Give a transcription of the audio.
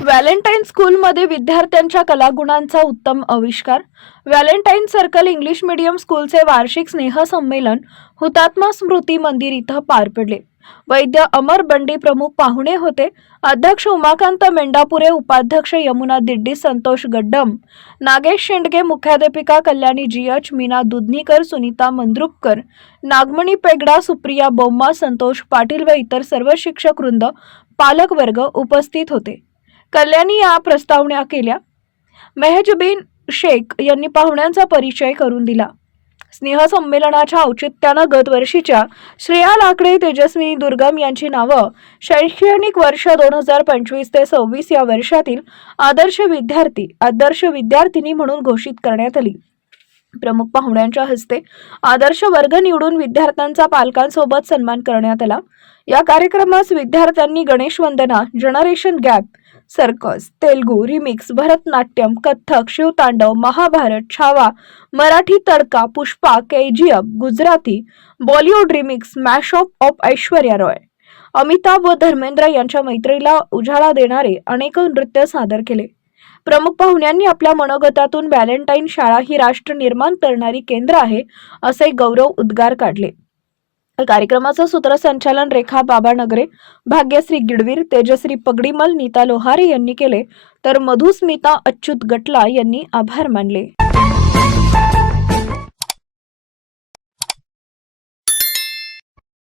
Valentine स्कूलमध्ये विद्यार्थ्यांच्या कलागुणांचा उत्तम आविष्कार. व्हॅलेंटाईन सर्कल इंग्लिश मीडियम स्कूलचे वार्षिक स्नेहसंमेलन हुतात्मा स्मृती मंदिर इथं पार पडले. वैद्य अमर बंडी प्रमुख पाहुणे होते. अध्यक्ष उमाकांत मेंढापुरे उपाध्यक्ष यमुना दिड्डी संतोष गड्डम नागेश शेंडगे मुख्याध्यापिका कल्याणी जी एच मीना दुधनीकर सुनीता मंद्रुपकर नागमणी पेगडा सुप्रिया बोम्मा संतोष पाटील व इतर सर्व शिक्षक वृंद पालकवर्ग उपस्थित होते. कल्याणी या प्रस्तावण्या केल्या. मेहजबीन शेख यांनी पाहुण्यांचा परिचय करून दिला. स्नेहसंमेलनाच्या औचित्यानं गतवर्षीच्या श्रेया लाकडे तेजस्वी दुर्गम यांची नावं शैक्षणिक वर्ष दोन हजार पंचवीस ते सव्वीस या वर्षातील आदर्श विद्यार्थी आदर्श विद्यार्थिनी म्हणून घोषित करण्यात आली. प्रमुख पाहुण्यांच्या हस्ते आदर्श वर्ग निवडून विद्यार्थ्यांचा पालकांसोबत सन्मान करण्यात आला. या कार्यक्रमास विद्यार्थ्यांनी गणेश वंदना generation gap circus Telugu remix Bharatanatyam Kathak Shiva Tandava Mahabharat Chhava Marathi तडका Pushpa KGF Gujarati Bollywood remix mash off off Aishwarya Rai. Amitabh व धर्मेंद्र यांच्या मैत्रीला उजाळा देणारे अनेक नृत्य सादर केले. प्रमुख पाहुण्यांनी आपल्या मनोगतातून व्हॅलेंटाईन शाळा ही राष्ट्र निर्माण करणारी केंद्र आहे असे गौरव उद्गार काढले. कार्यक्रमाचं सूत्रसंचालन रेखा बाबा नगरे भाग्यश्री गिडवीर तेजश्री पगडीमल नीता लोहारे यांनी केले. तर मधुस्मिता अच्युत गटला यांनी आभार मानले.